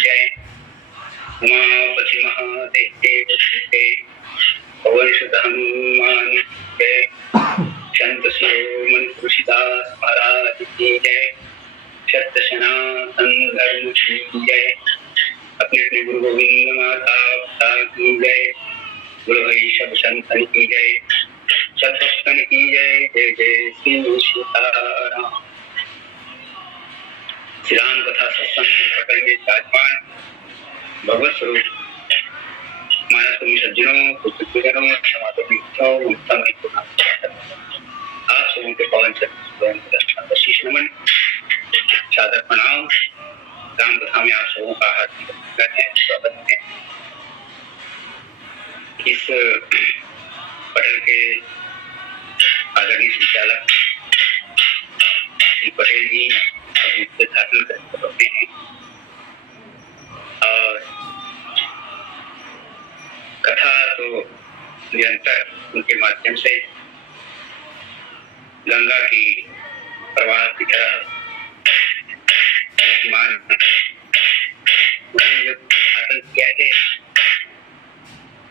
जय उमापति महादेव पवन सुत हनुमान जय। संत शिरोमणि तुलसीदास महाराज की जय। सत्य सनातन धर्म की जय। अपने अपने गुरु गोविंद माता पिता की जय। गुरु भाई सब संतन की जय। सत्संग की जय। जय जय श्री सीताराम। श्री राम कथा सत्संग में विराजमान भगवत स्वरूप मानस सज्जनों पुत्रजनों समाधि उत्तम आप सबों के पवन शीश नमन सादर प्रणाम। राम कथा में आप सबों का हार्दिक स्वागत है। इस पटल के आदरणीय संचालक श्री पटेल जी उद्घाटन करते हैं और कथा तो निरंतर उनके माध्यम से गंगा की प्रवाह की तरह उद्घाटन किया है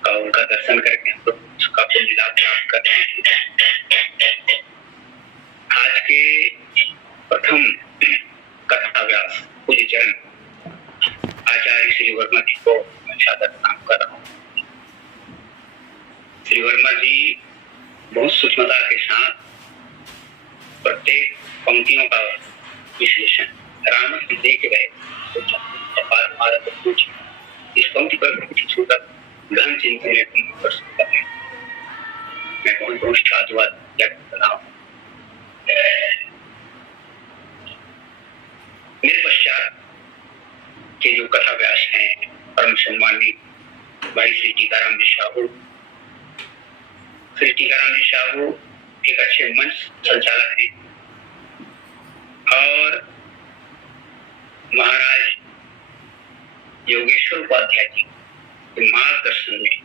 और उनका दर्शन करके हम लोग उसका पुण्य लाभ प्राप्त करते हैं। आज के प्रथम कथा व्यास पूज्य चरण आचार्य श्री वर्मा जी को मैं सादर प्रणाम कर रहा हूँ। श्री वर्मा जी बहुत सूक्ष्मता के साथ प्रत्येक पंक्तियों का विश्लेषण राम जी देख गए। इस पंक्ति पर बहुत ही सुंदर गहन चिंतन में कर सकता है। मैं बहुत बहुत साधुवाद व्यक्त कर रहा हूँ। मेरे पश्चात के जो कथा व्यास हैं परम सम्मानी भाई श्री टीकाराम जी साहू। श्री टीकाराम जी साहू एक अच्छे मंच संचालक हैं और महाराज योगेश्वर उपाध्याय जी के मार्गदर्शन में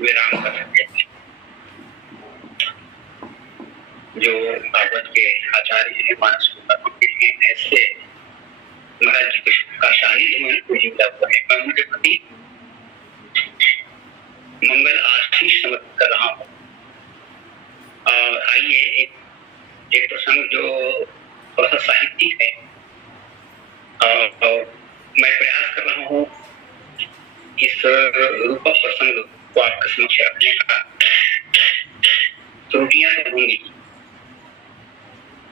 वे राम कथा कहते हैं। जो भागवत के आचार्य हैं मानस हैं ऐसे महाराज जी का सानिध्य में जुड़ा हुआ है। मैं उनके प्रति मंगल आशीष समर्पित कर रहा हूँ। और आइए एक प्रसंग जो थोड़ा सा साहित्यिक है और मैं प्रयास कर रहा हूँ इस रूपक प्रसंग को आपके समक्ष रखने का। त्रुटियां तो होंगी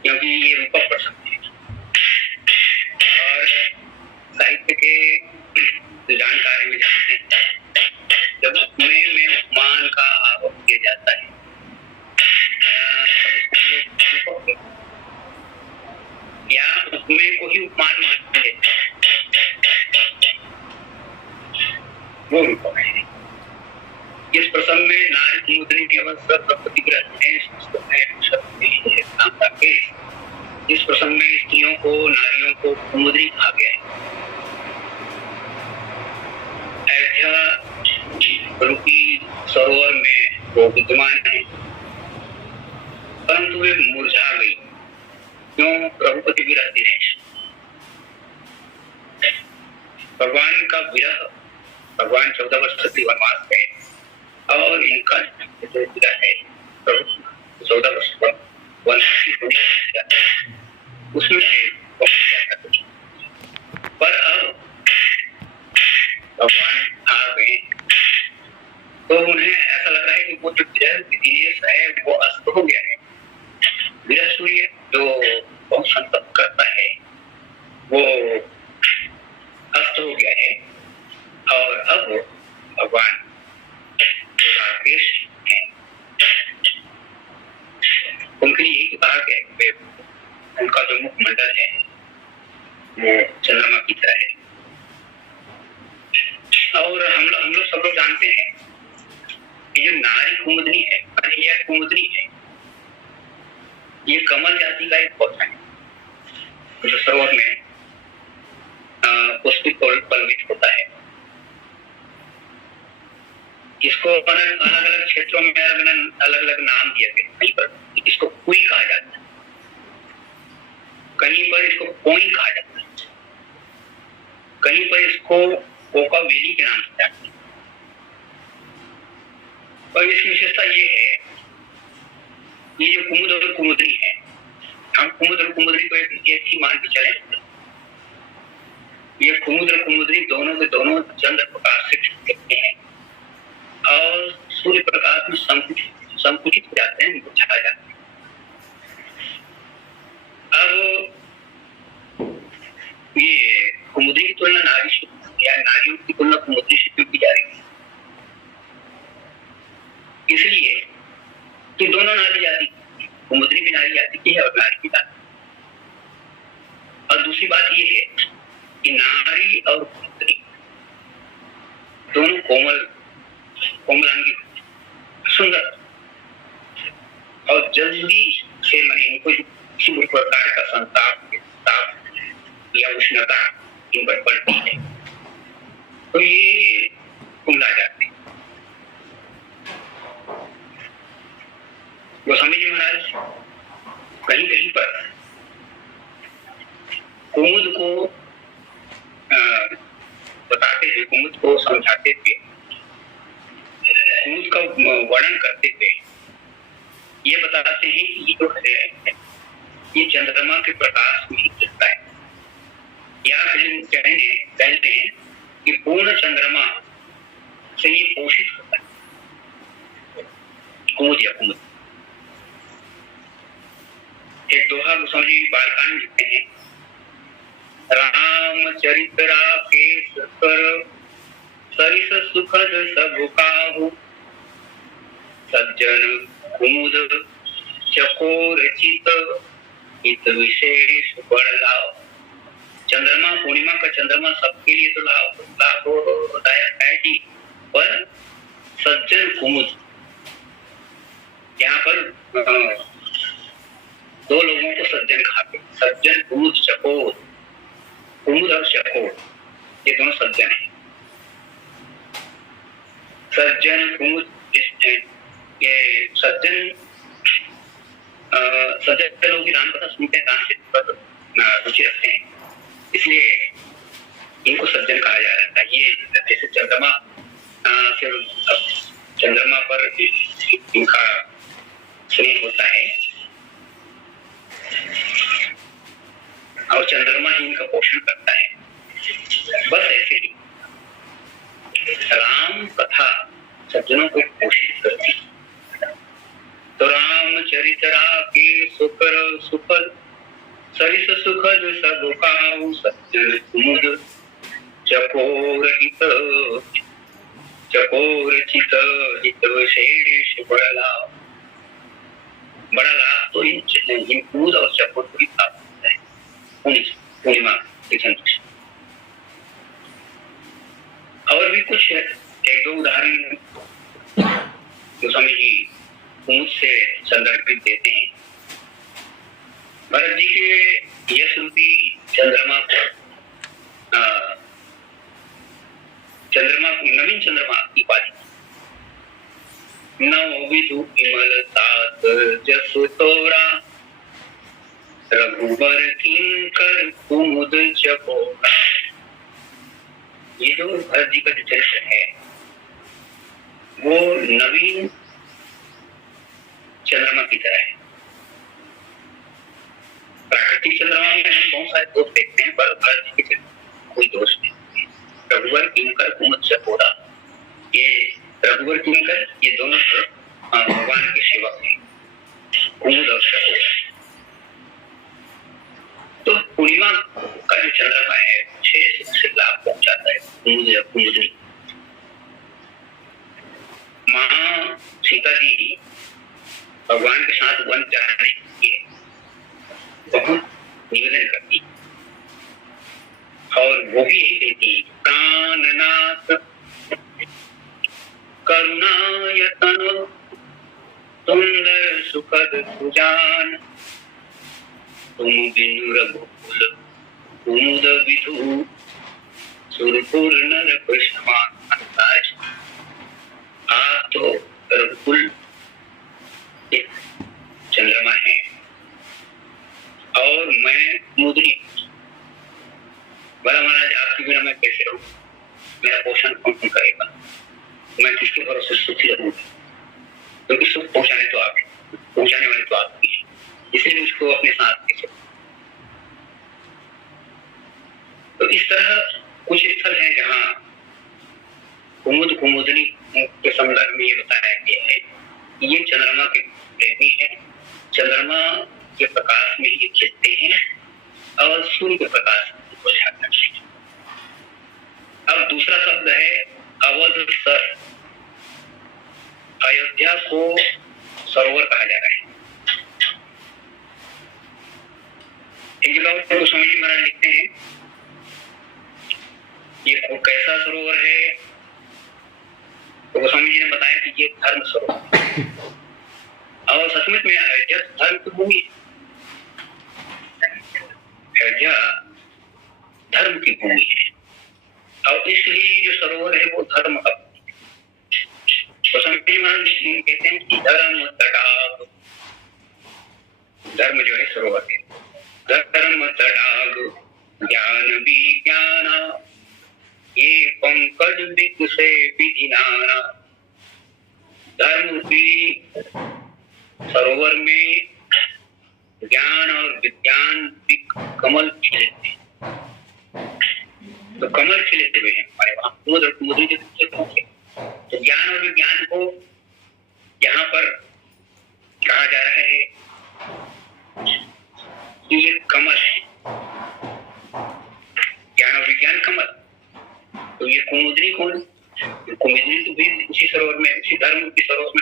क्योंकि ये रूपक प्रसंग है और साहित्य के जानकारी में जानते हैं जब उपमेय में उपमान का आरोप किया जाता है या उपमेय को ही उपमान मान लेते हैं वो रूपक है। इस प्रसंग में नारी कुमुदनी के अवसर इस प्रसंग में स्त्रियों को नारियों को कुमुदनी कहा गया है। अयोध्या रूपी सरोवर में वो विद्यमान है परंतु वे मुरझा गई। क्यों? प्रभुपति विरह दिनेश भगवान का विरह। भगवान 14 वर्ष तक वनवास गए और इनका जो विरह है प्रभु 14 वर्ष वनवासी होने उसमें पर अब भगवान आ गए तो उन्हें ऐसा लग रहा है कि वो जो विरह दिनेश है वो अस्त हो गया है। विरह सूर्य जो बहुत संतप्त करता है वो अस्त हो गया है और अब भगवान राकेश हैं उनके लिए यही कहा कि उनका जो मुखमंडल है वो चंद्रमा की तरह है। और हम लोग सब लोग जानते हैं कि जो नारी कुमुदनी है यह कुमुदनी है ये कमल जाति का एक पौधा है जो सरोवर में पुष्पित पल्लवित होता है। इसको अलग अलग क्षेत्रों में अलग अलग नाम दिए गए। कहीं पर कुई कहा जाता है, कहीं पर इसको कोई कहा जाता है, कहीं पर इसको कोका वेली के नाम से जाते हैं। और इसकी विशेषता ये है, ये जो कुमुद और कुमुदनी है, हम कुमुद और कुमुदनी को एक ही मान के चले। ये कुमुद और कुमुदनी दोनों के दोनों चंद्र प्रकाश से दिखते हैं और सूर्य प्रकाश में संकुचित हो जाते हैं, छा जाते हैं। अब ये कुमुदनी की तुलना नारी से या नारियों की तुलना कुमुदनी से क्यों की जा रही है? इसलिए कि दोनों नारी जाति, कुमुदनी भी नारी जाति की है और नारी भी जाति। और दूसरी बात ये है कि नारी और कुमुदनी दोनों कोमलांगी, सुंदर और जल्दी से इनको किसी भी प्रकार का संताप या उष्णता इन पर पड़ती है तो ये कुमला जाते हैं। गोस्वामी जी महाराज कहीं कहीं पर कुमुद को बताते हुए, कुमुद को समझाते हुए, कुमुद का वर्णन करते हुए ये बताते हैं कि ये जो है ये चंद्रमा के प्रकाश में दिखता है, या कहते हैं कि पूर्ण चंद्रमा से ये पोषित होता है, कुमुद या कुमुद। एक दोहा गोस्वामी जी बालकांड में लिखते हैं, रामचरितरा केश कर सरिस सुखद सब काहू, सज्जन कुमुद चकोर चित हित विशेष बड़ लाभ। चंद्रमा, पूर्णिमा का चंद्रमा सबके लिए तो लाभदायक है जी, पर सज्जन कुमुद, यहाँ पर दो लोगों को सज्जन खाते, सज्जन कुमुद चकोर, कुमुद और चकोर ये दोनों सज्जन हैं। सज्जन कुमुद, ये सज्जन लोग भी राम कथा सुनते हैं, राम से रुचि रखते हैं, इसलिए इनको सज्जन कहा जा रहा है। ये जैसे चंद्रमा चंद्रमा पर इनका स्नेह होता है और चंद्रमा ही इनका पोषण करता है, बस ऐसे ही राम कथा सज्जनों को पोषित करती है। तो रामचरितरा के सुकर सुफल सरिस सुखद सब काहू, सज्जन कुमुद चकोर चित हित विशेष बड़ा लाभ। बड़ा लाभ तो इन कुमुद और चकोर को ही प्राप्त होता है पूर्णिमा के चंद्र से। और भी कुछ एक दो उदाहरण गोस्वामी जी कुमुद से संदर्भित देते हैं। भरत जी के यश रूपी चंद्रमा नवीन चंद्रमा की उपाधि, नव विधु विमल तात जस तोरा, रघुबर किंकर कुमुद चकोरा। ये जो भरत जी का जो चरित्र है वो नवीन चंद्रमा की तरह है। प्राकृतिक चंद्रमा में हम बहुत सारे दोष देखते हैं, पर भरत जी के कोई दोष नहीं। रघुवर किंकर कुमुद चकोरा, ये रघुवर किंकर ये दोनों भगवान के सेवक हैं, कुमुद और चकोरा। तो पूर्णिमा का जो चंद्रमा है से लाभ पहुंचाता है कुमुद या कुमुदनी। माँ सीता जी भगवान के साथ वन जाने के लिए बहुत निवेदन करती और वो भी यही देती, प्राणनाथ करुणायतन सुंदर सुखद सुजान, तुम बिनु रघुकुल कुमुद विधु सुरपुर नर कृष्ण। आप तो रघुकुल एक चंद्रमा है कुमुदनी, बोला महाराज आपके बिना मैं कैसे रहूं, मेरा पोषण कौन करेगा, मैं किसके भरोसे सुखी रहूंगा, क्योंकि सुख पहुंचाने तो आप, पहुंचाने वाले तो आप ही हैं, इसलिए उसको अपने साथ कैसे। तो इस तरह कुछ स्थल हैं जहां कुमुद कुमुदनी के संदर्भ में ये बताया गया है कि ये चंद्रमा के प्रेमी है, चंद्रमा के प्रकाश में ये खिलते हैं और सूर्य के प्रकाश में बुझाते हैं। अब दूसरा शब्द है अवध सर। अयोध्या को सरोवर कहा जा रहा है। एक जगह गोस्वामी जी महाराज लिखते हैं ये कैसा सरोवर है, तो गोस्वामी जी ने बताया कि ये धर्म सरोवर, और सचमुच में अयोध्या धर्म की भूमि, अयोध्या धर्म की भूमि है, और इसलिए जो सरोवर है वो धर्म का। गोस्वामी जी महाराज कहते हैं कि धर्म तड़ाग, धर्म जो है सरोवर है, धर्म तड़ाग ज्ञान विज्ञाना ये पंकज दिग से विधिनाना। धर्म की सरोवर में ज्ञान और विज्ञान की कमल खिले थे, तो कमल खिले हुए हैं हमारे वहां कुमुद कुमुदनी के पहुंचे। तो ज्ञान और विज्ञान को यहाँ पर कहा जा रहा है कि ये कमल है, ज्ञान और विज्ञान कमल। तो ये कुमुदनी कौन, कुमुदनी तो भी उसी सरोवर में, उसी धर्म की सरोवर में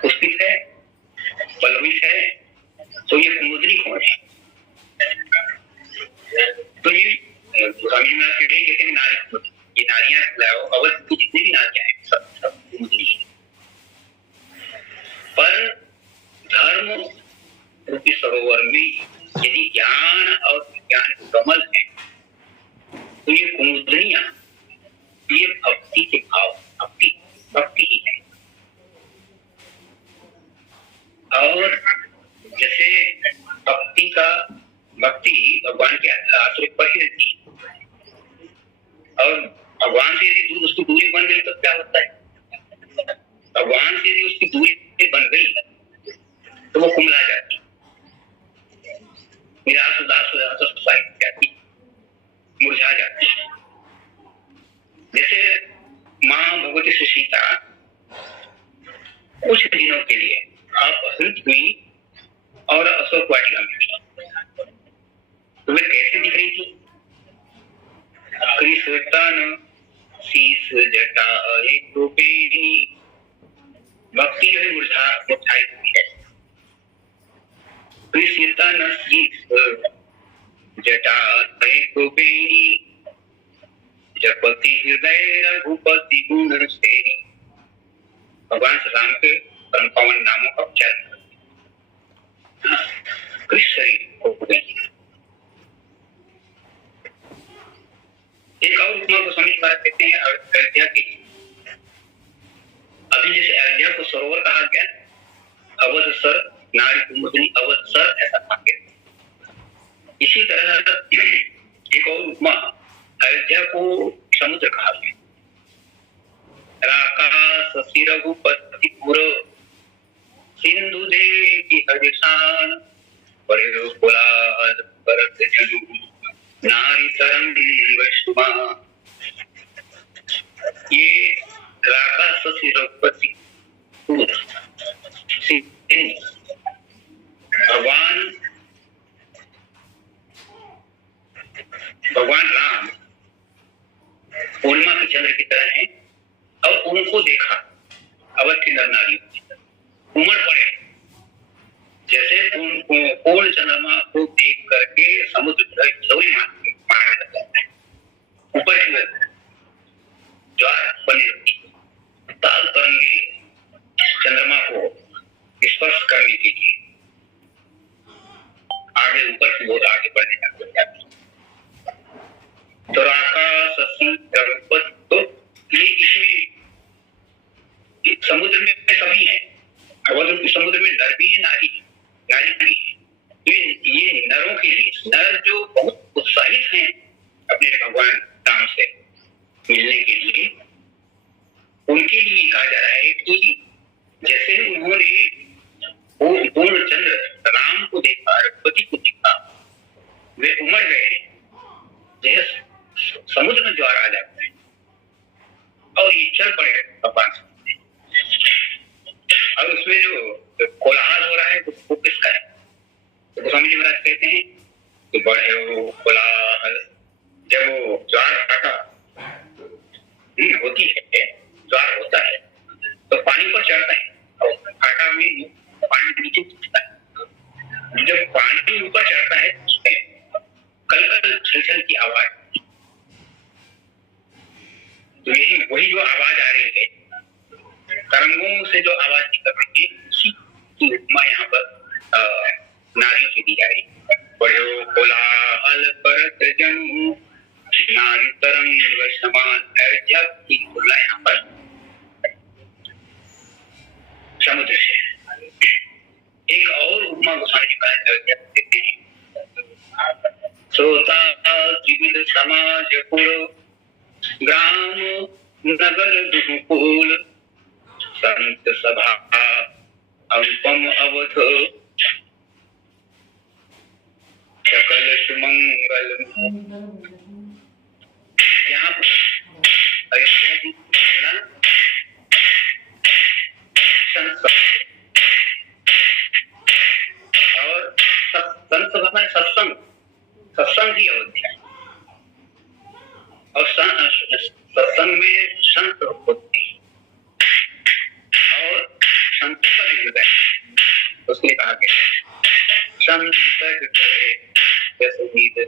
पुष्पित है, पल्लवित है। तो ये कुमुदनी कौन है, तो ये स्वामी महाराज कहते हैं नारी, ये नारियां अवध की जितनी भी नारियां हैं सब कुमुदनी है। पर धर्म रूपी सरोवर में यदि ज्ञान और विज्ञान कमल है, तो ये कुमुदनियां ये भक्ति के भाव, भक्ति ही है। और जैसे भक्ति भगवान के आश्रय पर ही रहती है, और भगवान से यदि उसकी दूरी बन गई तो क्या होता है, भगवान से यदि उसकी दूरी बन गई तो वो कुमला जाती, निराश उदास हो जाता, सुसाइड जाती, मुरझा जाती। जैसे माँ भगवती श्री सीता कुछ दिनों के लिए अपहृत हुई और अशोक वाटिका में, तो वे कैसे दिख रही थी, कृष्ण शीश जटा गोपिनी, भक्ति जो है मुरझाई हुई है। कृष्ण शीश जटा गोपिनी जपति हृदय रघुपति गुण से। भगवान श्री राम के परम पावन नामों का उच्चारण कृष्ण हो गई। एक और उपमा गोस्वामी महाराज कहते हैं अयोध्या की। अभी जैसे अयोध्या को सरोवर कहा गया, अवध सर, नारी कुमुदनी अवध सर ऐसा कहा गया। इसी तरह एक और उपमा, अयोध्या को समुद्र कहा गया। राका शशि रघुपति पुर सिंधु देवी हरिशान परे कोलाहल भरत जनु नारी तरंग। ये राका शशि रघुपति पुर भगवान राम पूर्णिमा के चंद्र की तरह हैं, और उनको देखा अवध की नर नारी उमड़ पड़े, जैसे पूर्ण चंद्रमा को देख करके समुद्र मारने लग जाता है, ऊपर की ओर ज्वार बनी रहती, ताल तरंगे चंद्रमा को स्पर्श करने के लिए आगे ऊपर की ओर आगे बढ़ने लग जाती। तो राका शशि रघुपति, तो ये इसी समुद्र में सभी है, अवध के समुद्र में नर भी है, नारी भी है। ये नरों के लिए, नर जो बहुत उत्साहित हैं अपने भगवान राम से मिलने के लिए, उनके लिए कहा जा रहा है कि जैसे उन्होंने पूर्णचंद्र राम को देखा, रघुपति को देखा, वे उमड़ गए, जैसे समुद्र में ज्वार आ जाता है और ये चल पड़े भगवान से। और उसमें जो कोलाहल हो रहा है वो किसका है? तो गोस्वामी जी महाराज कहते हैं कि बड़े वो कोलाहल, जब वो ज्वार भाटा होती है, ज्वार होता है तो पानी पर चढ़ता है और भाटा में पानी नीचे चढ़ता है। जब पानी ऊपर चढ़ता है कल कल छलछल की आवाज, तो यही वही जो आवाज आ रही है, तरंगों से जो आवाज निकल रही है, उसी की उपमा यहाँ पर नारियों से दी जा रही है। बड़े कोलाहल परत जनु नारी तरंग समान, अयोध्या की तुलना यहाँ पर समुद्र से। एक और उपमा गोस्वामी जी का अयोध्या देते हैं। श्रोता त्रिविध समाज पुर ग्राम नगर दुहुकुल, संत सभा अनुपम अवध सकल सुमंगल। यहाँ पर अयोध्या की तुलना और संत सभा में सत्संग की अयोध्या, और सत्संग में संत होते हैं और संतों का भी हृदय, उसने कहा गया संत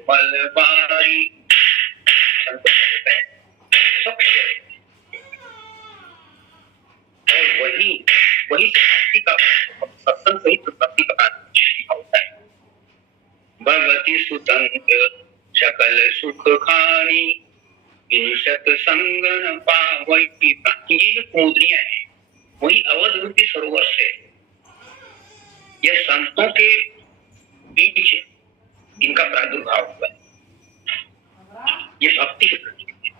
मलबारी, संतों का हृदय स्वच्छ है। और वही भक्ति का, सत्संग सहित भक्ति का होता है। भगवती सुतंत्र सकल सुख खानी, सत संगन पावई। ये जो कुमुदनियां हैं वही अवध रूपी सरोवर से यह संतों के बीच इनका प्रादुर्भाव हुआ है। ये भक्ति के प्रतीक है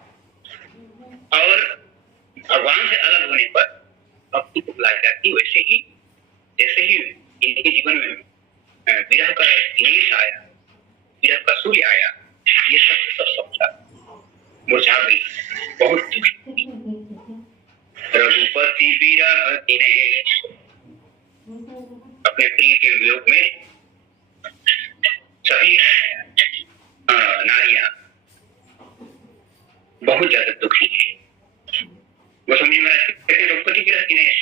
और भगवान से अलग होने पर भक्ति को बुलाई जाती है। वैसे ही जैसे ही इनके जीवन में विरह का दिनेश आया, विरह का सूर्य आया, ये सब समझा मुरझा गई, बहुत रघुपति विरह दिनेश, अपने प्रिय के वियोग में सभी नारियां बहुत ज्यादा दुखी है। वो समझ में कहते रघुपति विरह दिनेश,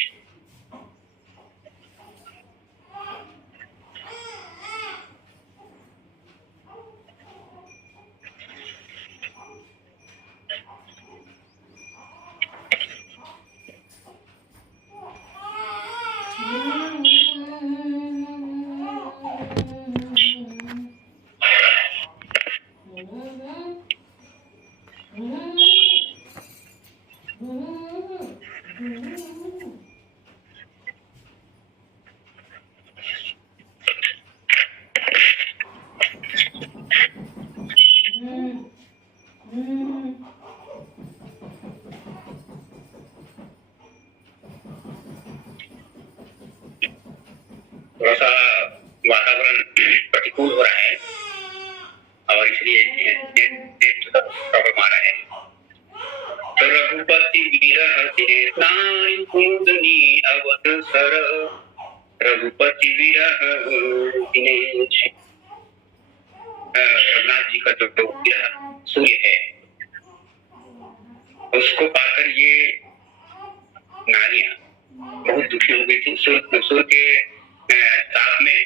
थोड़ा सा वातावरण प्रतिकूल हो रहा है और इसलिए प्रॉब्लम आ रहा है। तो रघुपति विरह दिनेश कुमुदनी अवध सर, रघुपति विरह दिनेश, रघुनाथ जी का जो विरह सूर्य है उसको पाकर ये नारियां बहुत दुखी हो गई थी। सूर्य के ताप में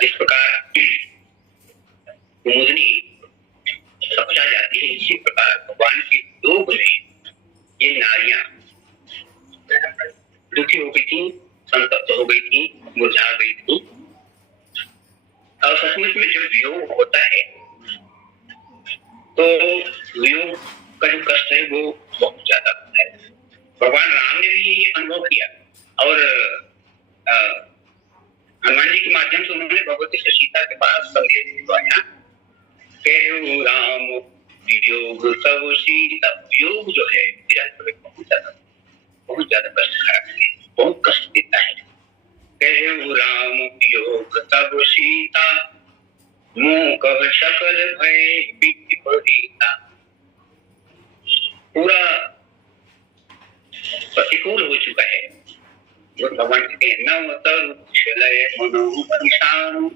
जिस प्रकार कुमुदनी सपचा जाती है, इसी प्रकार भगवान के योग में ये नारियां दुखी हो गई थी, संतप्त हो गई थी, मुरझा गई थी। और सचमुच में जब वियोग होता है तो वियोग का जो कष्ट है वो बहुत ज्यादा होता है। भगवान राम ने भी ये अनुभव किया और हनुमान जी के माध्यम से उन्होंने सीता के पास संदेश भिजवाया, कहु राम वियोग सब सीता। वियोग जो है विरह बहुत ज्यादा कष्टकारक है, बहुत कष्ट देता है। कहु राम वियोग सब सीता, मुँह कह सकल भय विपरीता। पूरा प्रतिकूल हो चुका है। भगवान के नव तरु लय मनोहु निशानु,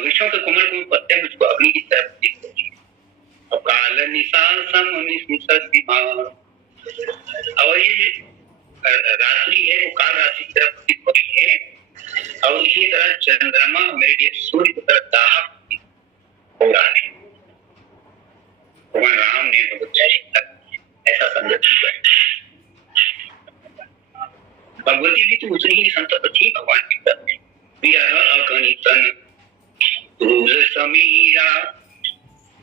विषयों के कोमल कोमल पत्ते मुझको अग्नि की तरफ दिख रही है। और काल निशान सम और ये रात्रि है वो काल रात्रि की तरफ प्रतीत हो रही है। और इसी तरह चंद्रमा मेरे सूर्य की तरफ दाहक हो रहा है। भगवान राम ने ऐसा संदेश दिया है। भगवती भी तो उतनी ही संतत थी भगवान की तरफ। विरह अगणितन धूल समीरा,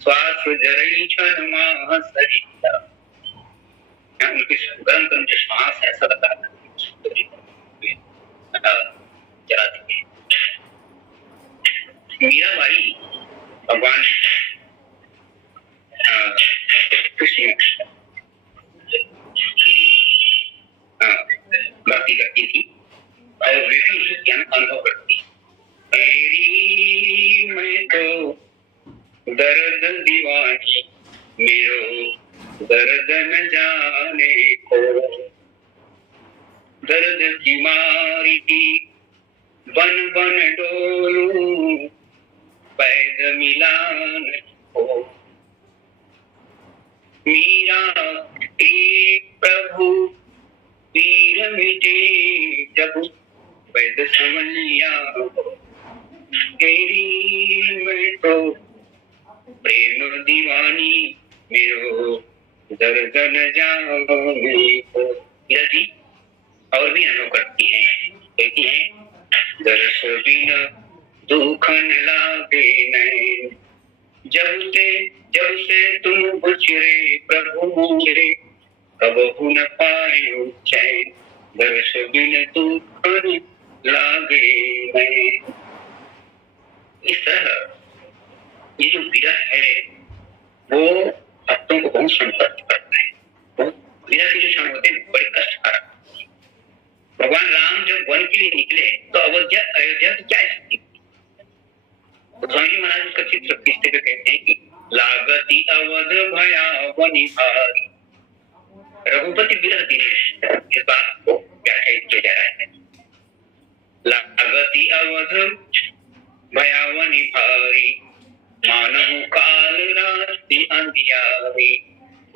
श्वास जरई क्षण माह सरिता। उनकी गर्म गर्म जो श्वास है ऐसा लगा जरा देखिए। मीराबाई भगवान कृष्ण भक्ति करती थी और वे भी उसे ज्ञान अनुभव करती। तेरी मैं तो दर्द दीवानी, मेरो दर्द न जाने को। दर्द की मारी बन बन डोलूं, पैद मिलान हो। मीरा एक प्रभु पीर मिटे जब, वैद समलिया। तेरी मैं तो प्रेम दीवानी, मेरो दर्द न जाने को। मीरा जी और भी अनुभव करती हैं, कहती हैं दर्श बिन दुखन लागे नैन, जब से तुम गुजरे प्रभु मेरे, कबहु न पायो चैन। दर्श बिन दुखन लागे नैन। इस तरह ये जो विरह है वो भक्तों को बहुत संतप्त करता है। विरह के जो क्षण होते हैं बड़े कष्टकारक। भगवान राम जब वन के लिए निकले तो अयोध्या की क्या स्थिति थी? स्वामी जी महाराज उसका चित्र खींचते हुए कहते हैं कि लागती अवध भया वनि भारी। रघुपति विरह दिनेश, इस बात को व्याख्यायित किया जा रहा है। लागती अवध भया वनि भारी, मानहु काल रात्रि अंधियारी।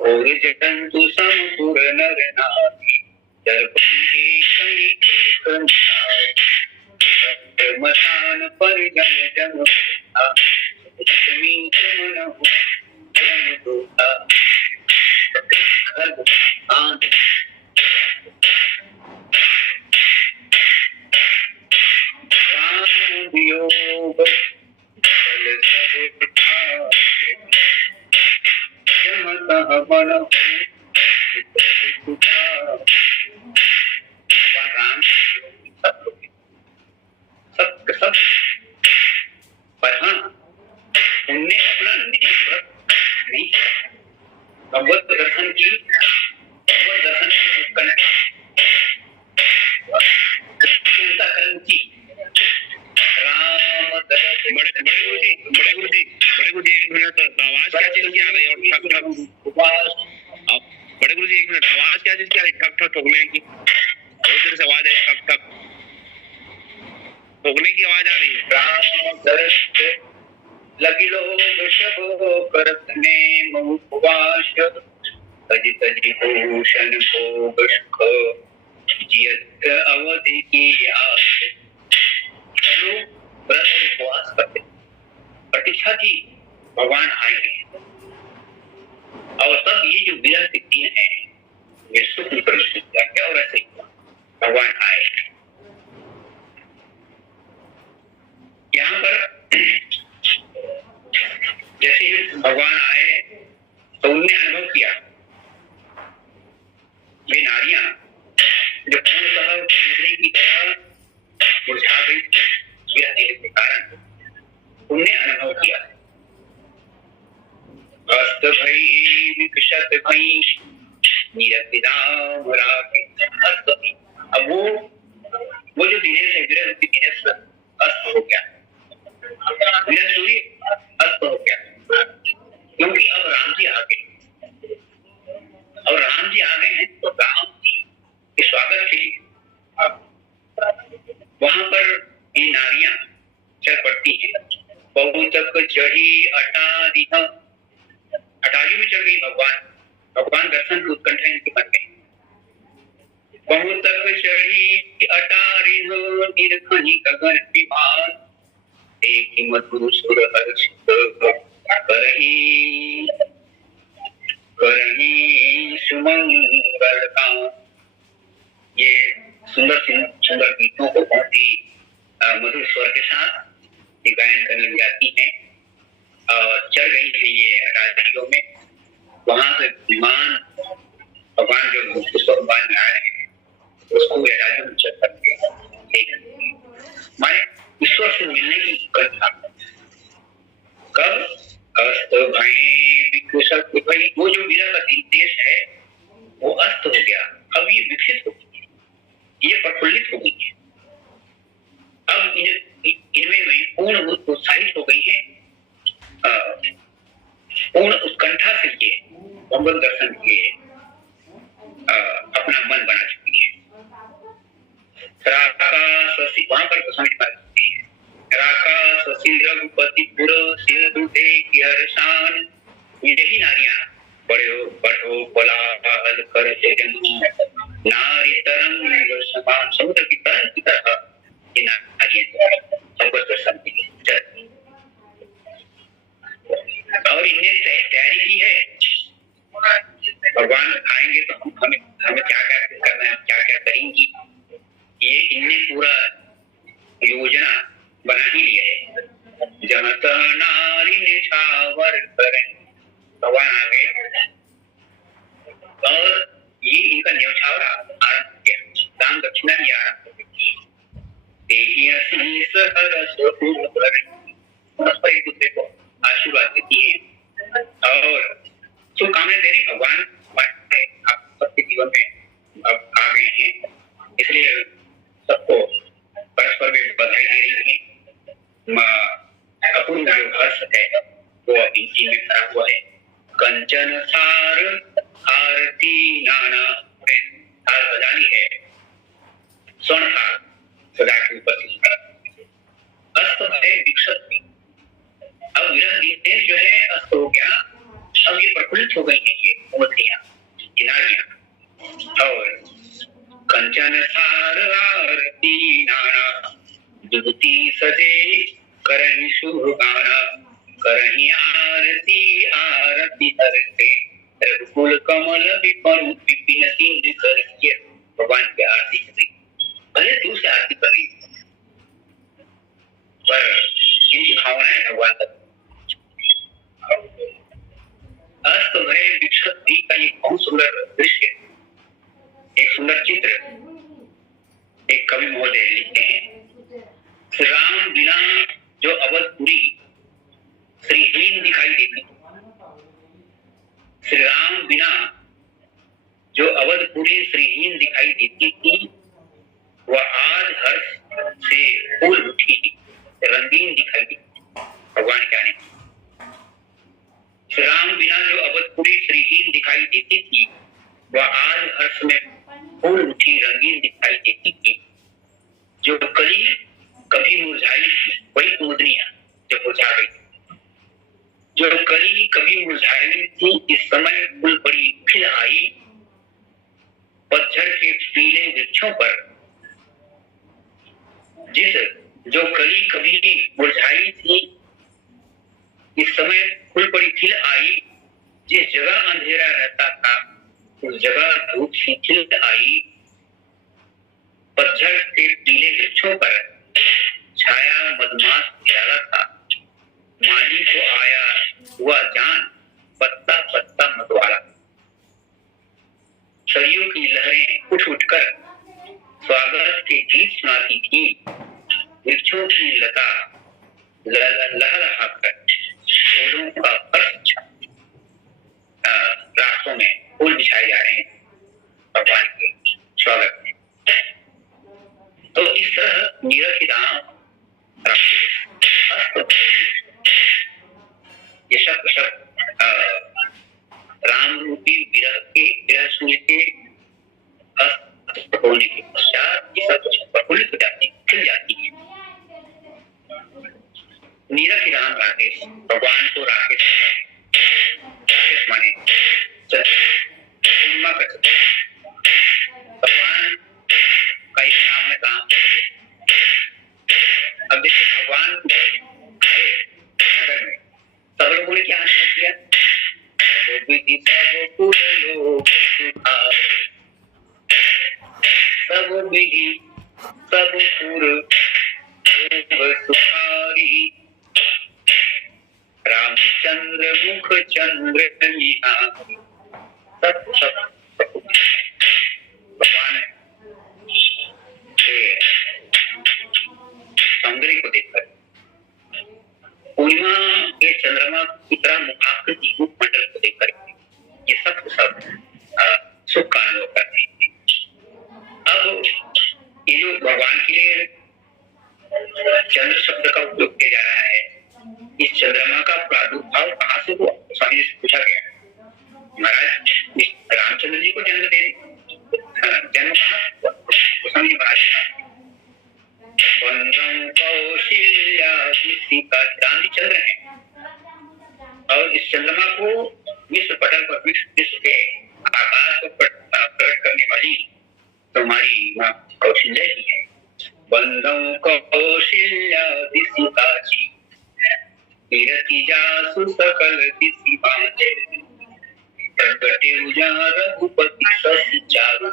और जंतु समपुर नर नारी, मसान पर जन जन सब पर हाँ उनने अपना नियम व्रत नहीं किया। भगवत दर्शन की चिंता कर्म की। राम दर्शन बड़े गुरु जी एक मिनट, आवाज क्या चीज की आ रही है? और ठक ठक बड़े गुरु जी एक मिनट, आवाज क्या चीज की आ रही है? ठक ठक ठोकने की बहुत देर से आवाज है। ठक ठक ठोकने की आवाज आ रही है। राम दर्शन लगी लोग सब करत ने उपवास, तज तज भूषण भोग सुख, जियत अवधि की आस। व्रत उपवास करते, प्रतीक्षा थी भगवान आएंगे। और तब ये जो विरह के दिन है ये सुख प्रदर्शित क्या और ऐसे भगवान आए। यहाँ पर जैसे ही भगवान आए तो उनने अनुभव किया वे नारियां जो पूर्णतः समुद्री की तरह मुरझा गई विरह के कारण, वहां पर ये नारियां चल पड़ती हैं। बहुतक चढ़ी अटारी, अटारी में चढ़ गई भगवान दर्शन की उत्कंठा इनके मन में। बहुतक चढ़ी अटारी निरखनी गगन विमान, एक मधुर सुर हर्षित करही करही सुमंगल का। ये सुंदर सुंदर गीतों को बहुत ही मधुर स्वर के साथ ये गायन करने लग जाती हैं और चढ़ गई है ये अटारियों में। वहां से विमान भगवान जो पुष्प भगवान में आ रहे हैं उसको अटारियों में चढ़ करके माने ईश्वर से मिलने की कल्पना। कब अस्त भाई वो जो विरह का देश है वो अस्त हो गया, अब ये विकसित हो गई, ये प्रफुल्लित हो गई है। अब इनमें पूर्ण उत्साहित हो गई है, पूर्ण उत्कंठा से ये भगवत दर्शन के अपना मन बना चुकी है। वहां पर समझ पा सकती है। राका शशि रघुपति पुर सिंधु हर्षान, यही नारियां बढ़ो कोलाहल करते नारी तरंग समान, समुद्र की तरंग की तरह ये नारियां भगवत दर्शन के लिए चलती। और इन्हें तैयारी की है, भगवान आएंगे तो हमें क्या क्या करना है, क्या क्या करेंगी, ये इनने पूरा योजना बना ही लिया है। जनत नारी निछावर करें, भगवान आ गए और ये इनका न्यौछावर आरंभ किया, दान दक्षिणा भी आरंभ परस्पर एक दूसरे को आशीर्वाद देती है और शुभकामनाएं दे रही। भगवान आप सबके जीवन में अब आ गए हैं, इसलिए सबको परस्पर में बधाई दे रही है। अपूर्व जो हर्ष है वो इनकी में खड़ा हुआ है। कंचन सार आरती नाना, हार बजानी है, स्वर्ण हार सदा के ऊपर अस्त भय विक्षत भी। अब विरह देश जो है अस्त हो गया, अब ये प्रफुल्लित हो गई है ये मूर्तियां किनारियां। और कंचन सार आरती नाना, जुगती सजे करही शुभ गाना, करही आरती आरती हरते रघुकुल कमल विपिन विपिन सिंह करके। भगवान की आरती करी, भले दूर से आरती कर रही पर इनकी भावनाएं भगवान तक। अस्त भय विक्षत का ये बहुत सुंदर दृश्य, एक सुंदर चित्र एक कवि महोदय लिखते हैं। श्री राम बिना जो अवधपुरी श्रीहीन दिखाई देती, श्री राम बिना जो अवधपुरी श्रीहीन दिखाई देती थी, वह आज हर्ष से फूल उठी रंगीन दिखाई देती। भगवान क्या ने श्री राम बिना जो अवधपुरी श्रीहीन दिखाई देती थी, वह आज हर्ष में फूल उठी रंगीन दिखाई देती थी। जो कली कभी मुरझाई थी वही कुमुदनियां जब मुरझा गई, जो कली कभी मुरझाई थी इस समय फूल पड़ी फिर आई। पतझड़ के पीले वृक्षों पर जो कली कभी मुरझाई थी इस समय फूल पड़ी खिल आई। जिस जगह अंधेरा रहता था उस जगह धूप सी खिल आई। पतझड़ के पीले वृक्षों पर छाया मधुमास प्याला था। माली को आया हुआ जान पत्ता पत्ता मतवाला। सरयू की लहरें उठ उठकर स्वागत के गीत सुनाती थी। वृक्षों की लता लहलहाकर फूलों का फर्श रास्तों में फूल बिछाए जा रहे हैं भगवान के स्वागत में। तो इस तरह नीरज की दाम ये सब राम रूपी विरह सूर्य के अस्त होने के पश्चात अब देखिए भगवान नगर में सब लोगों ने क्या आचरण किया, सब विधि सब पुर सुखारी, रामचंद्र मुख चंद्र सब भगवान के सौंदर्य को देखकर पूर्णिमा के चंद्रमा की तरह मुखाकृति मुखमंडल को देखकर ये सब सुख का अनुभव करते हैं। अब ये जो भगवान के लिए चंद्र शब्द का उपयोग किया जा रहा है, इस चंद्रमा का प्रादुर्भाव कहाँ से हुआ, स्वामी जी से पूछा गया। महाराज रामचंद्र जी को जन्म कहाँ हुआ, तो स्वामी जी महाराज कौशल्या का चांदी चंद्र है, और इस चंद्रमा को विश्व पटल पर विश्व के आकाश को प्रकट करने वाली तुम्हारी माँ कौशल्या ही है। बंदों कौशल्या दिशिकाची, कीरति जासु सकल दिशि बाँचे, प्रगटे उजाला रघुपति शशि चारु।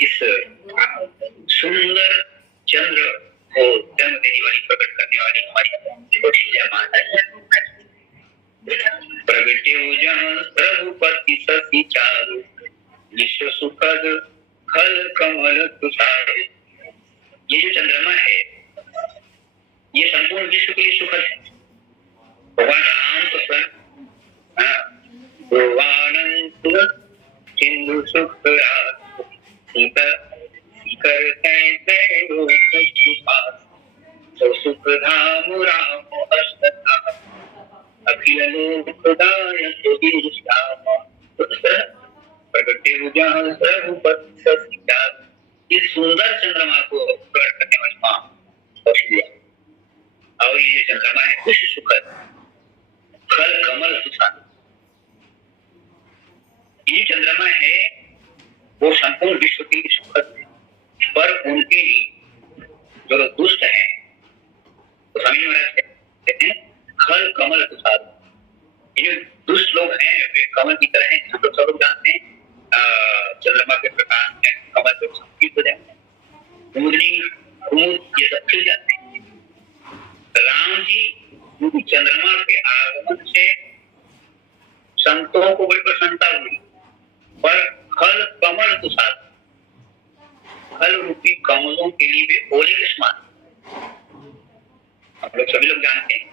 इस सुंदर चंद्र को जन्म देने वाली प्रकट करने वाली हमारी कौशल्या माता है। प्रगटे उजाला रघुपति शशि चारु, विश्व सुखद खल कमल तुषार। ये जो चंद्रमा है ये संपूर्ण विश्व के लिए सुखद है। भगवान राम तो स्वयं सिंधु सुख सुख धाम राम अष्टधाम, अखिल लोकदायक प्रगटे रघुपति शशि चारु। इस सुंदर चंद्रमा को प्रकट करने वाली माँ कौशल्या, और ये चंद्रमा है विश्व सुखद खल कमल सुषाण। ये चंद्रमा है वो संपूर्ण विश्व के लिए सुखद है, पर उनके लिए जो दुष्ट है तो स्वामी महाराज कहते हैं खल कमल सुषाण। ये जो दुष्ट लोग हैं वे कमल की तरह हैं, हम लोग सब लोग जानते हैं चंद्रमा के प्रकाश में कमल पे सब खिल जाते हैं, ये सब खिल जाते हैं। राम जी चंद्रमा के आगमन से संतों को बड़ी प्रसन्नता हुई, पर खल कमल तुषार, खल रूपी कमलों के लिए भी ओले के समान। हम लोग सभी लोग जानते हैं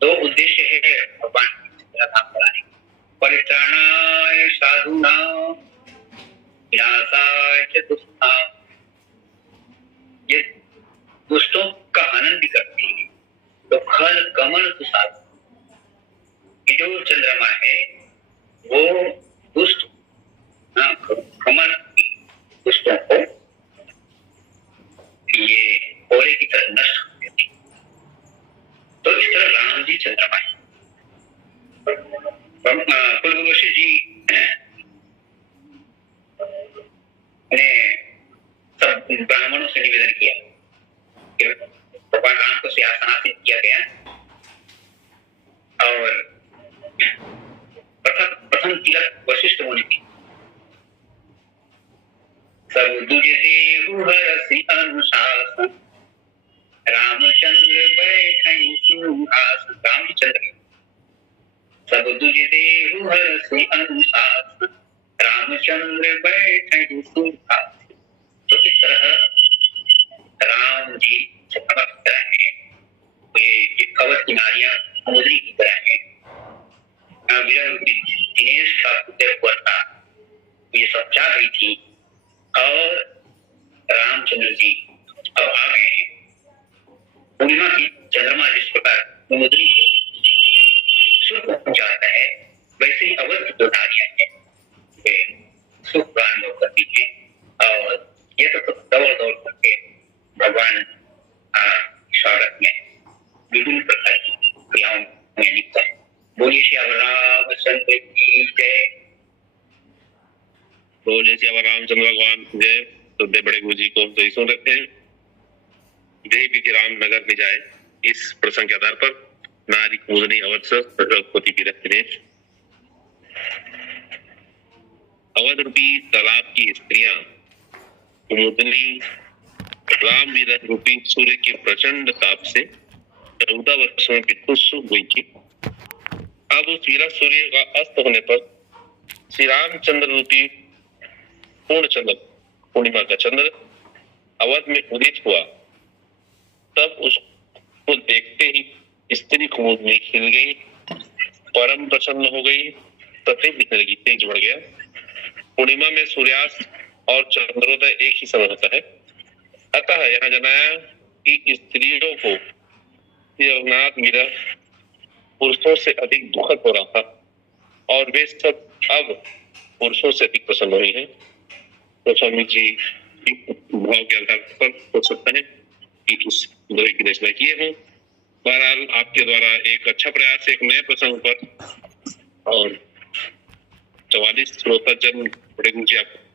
दो उद्देश्य है भगवान की धाम बनाने, परित्राणाय साधूनां विनाशाय च दुष्टानां। ये दुष्टों का हनन भी करती है, तो खल कमल तुषार। ये जो चंद्रमा है वो दुष्ट कमल दुष्टों को ये ओले की तरह नष्ट कर देती। तो इस तरह राम जी चंद्रमा है। कुलगुरुषि जी ने सब ब्राह्मणों से निवेदन किया कि भगवान राम को सिंहासनासीन किया गया, और प्रथम तिलक वशिष्ठ मुनि की। सब दुज देहु हरसि अनुशासन, रामचंद्र बैठई सिंहासन। रामचंद्र सब दुज देहु हरसि अनुशासन, रामचंद्र बैठई सिंहासन। तो इस तरह राम जी चंद्रमा की तरह है, ये कवच की नारियां समुद्री की तरह है। दिनेश का पुत्र हुआ था, ये सब जा गई थी, और रामचंद्र जी अब आ गए हैं। पूर्णिमा की चंद्रमा जिस प्रकार समुद्री को सुख पहुंचाता है, वैसे ही अवध जो नारियां हैं वे सुख का अनुभव करती हैं, और ये तो दौड़ दौड़ करके भगवान स्वागत में विभिन्न प्रकार की क्रियाओं में लिखता है। बोलिए श्याम रामचंद्र की जय। बोले श्याम रामचंद्र भगवान जय। तो बड़े गुरु जी को सही सुन रखते हैं। देह विधि रामनगर में जाए। इस प्रसंग के आधार पर नारी कूदनी अवसर प्रगति विरह दिनेश। अवध रूपी तालाब की स्त्रियां कुमुदनी राम विरह रूपी सूर्य के प्रचंड ताप से 14 वर्षों में विध्वंस हुई थी। अब उस विरह सूर्य का अस्त होने पर श्री रामचंद्र रूपी पूर्ण चंद्र, पूर्णिमा का चंद्र अवध में उदित हुआ। तब उसको देखते ही स्त्री कुमुदनी खिल गई, परम प्रसन्न हो गई, तथे दिखने लगी, तेज बढ़ गया। पूर्णिमा में सूर्यास्त और चंद्रोदय एक ही समय होता है। अतः यहाँ जनाया कि स्त्रियों को रघुनाथ विरह पुरुषों से अधिक दुखद हो रहा था और वे सब अब पुरुषों से अधिक प्रसन्न हुई हैं। तो स्वामी जी भाव के आधार पर हो सकता है कि इस ग्रह की रचना किए हों। बहरहाल आपके द्वारा एक अच्छा प्रयास एक नए प्रसंग पर, और 44 श्रोता जन बड़े मुझे आपको